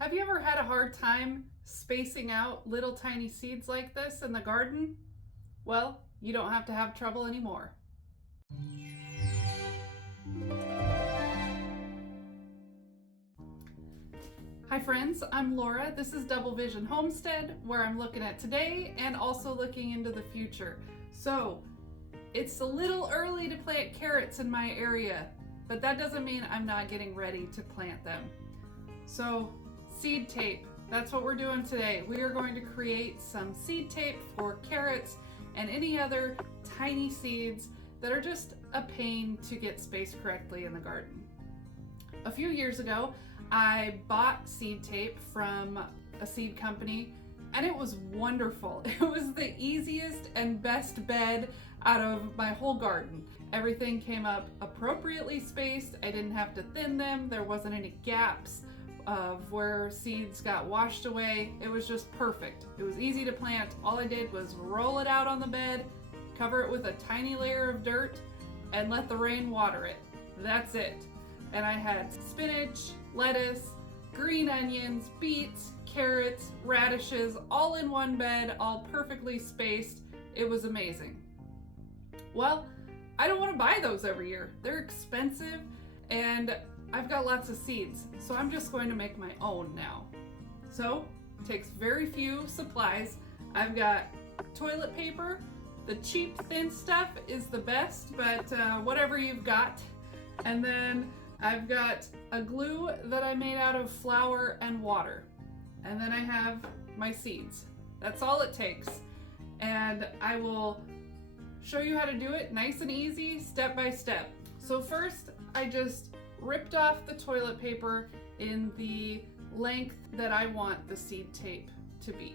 Have you ever had a hard time spacing out little tiny seeds like this in the garden? Well, you don't have to have trouble anymore. Hi friends, I'm Laura. This is Double Vision Homestead, where I'm looking at today and also looking into the future. So, it's a little early to plant carrots in my area, but that doesn't mean I'm not getting ready to plant them. So, seed tape, that's what we're doing today. We are going to create some seed tape for carrots and any other tiny seeds that are just a pain to get spaced correctly in the garden. A few years ago, I bought seed tape from a seed company and it was wonderful. It was the easiest and best bed out of my whole garden. Everything came up appropriately spaced. I didn't have to thin them. There wasn't any gaps of where seeds got washed away. It was just perfect. It was easy to plant. All I did was roll it out on the bed, cover it with a tiny layer of dirt, and let the rain water it. That's it. And I had spinach, lettuce, green onions, beets, carrots, radishes, all in one bed, all perfectly spaced. It was amazing. Well, I don't want to buy those every year. They're expensive and I've got lots of seeds, so I'm just going to make my own now. So, it takes very few supplies. I've got toilet paper. The cheap thin stuff is the best, but whatever you've got. And then I've got a glue that I made out of flour and water. And then I have my seeds. That's all it takes. And I will show you how to do it nice and easy, step by step. So first, I just ripped off the toilet paper in the length that I want the seed tape to be.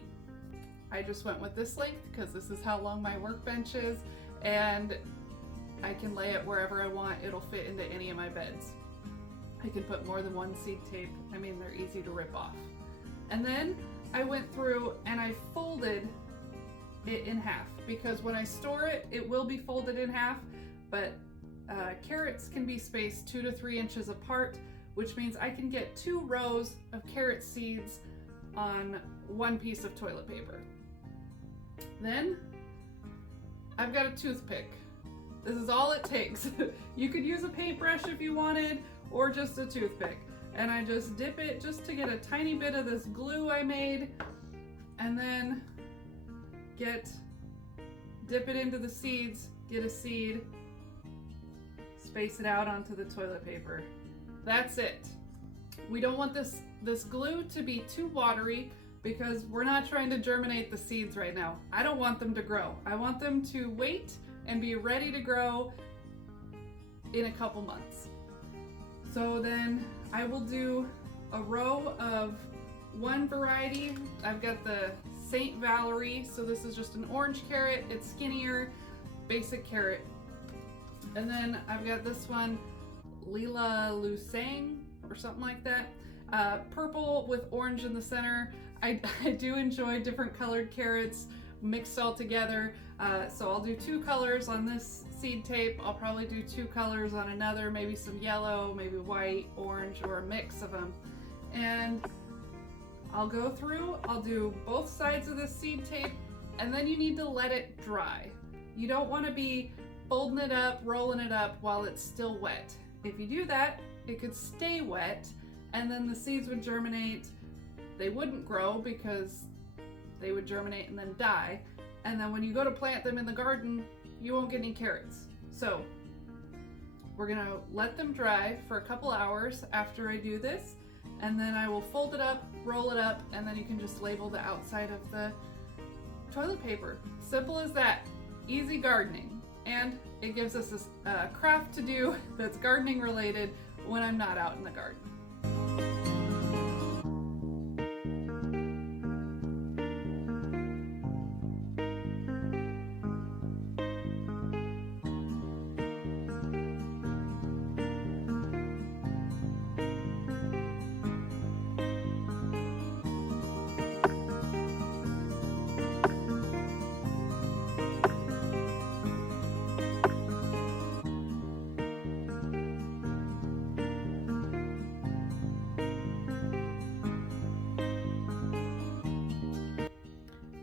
I just went with this length because this is how long my workbench is, and I can lay it wherever I want. It'll fit into any of my beds. I can put more than one seed tape. I mean, they're easy to rip off. And then I went through and I folded it in half because when I store it, it will be folded in half, but carrots can be spaced 2 to 3 inches apart, which means I can get 2 rows of carrot seeds on one piece of toilet paper. Then I've got a toothpick. This is all it takes. You could use a paintbrush if you wanted, or just a toothpick. And I just dip it just to get a tiny bit of this glue I made, and then dip it into the seeds, get a seed, space it out onto the toilet paper. That's it. We don't want this glue to be too watery because we're not trying to germinate the seeds right now. I don't want them to grow. I want them to wait and be ready to grow in a couple months. So then I will do a row of one variety. I've got the St. Valerie, so this is just an orange carrot. It's skinnier, basic carrot. And then I've got this one, Lila Lusang or something like that. Purple with orange in the center. I do enjoy different colored carrots mixed all together. So I'll do 2 colors on this seed tape. I'll probably do 2 colors on another, maybe some yellow, maybe white, orange, or a mix of them. And I'll go through, I'll do both sides of this seed tape, and then you need to let it dry. You don't want to be folding it up, rolling it up while it's still wet. If you do that, it could stay wet, and then the seeds would germinate. They wouldn't grow because they would germinate and then die. And then when you go to plant them in the garden, you won't get any carrots. So we're gonna let them dry for a couple hours after I do this, and then I will fold it up, roll it up, and then you can just label the outside of the toilet paper. Simple as that. Easy gardening. And it gives us a craft to do that's gardening related when I'm not out in the garden.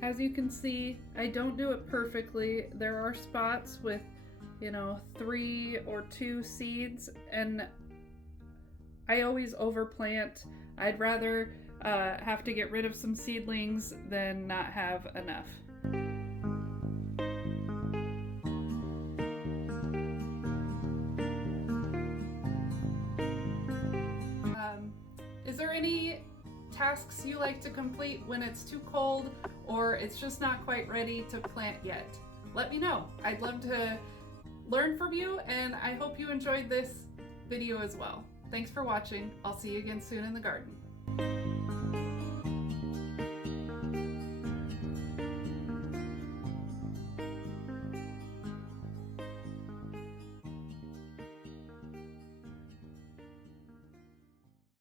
As you can see, I don't do it perfectly. There are spots with, 3 or 2 seeds, and I always overplant. I'd rather have to get rid of some seedlings than not have enough. Is there any tasks you like to complete when it's too cold or it's just not quite ready to plant yet? Let me know. I'd love to learn from you, and I hope you enjoyed this video as well. Thanks for watching. I'll see you again soon in the garden.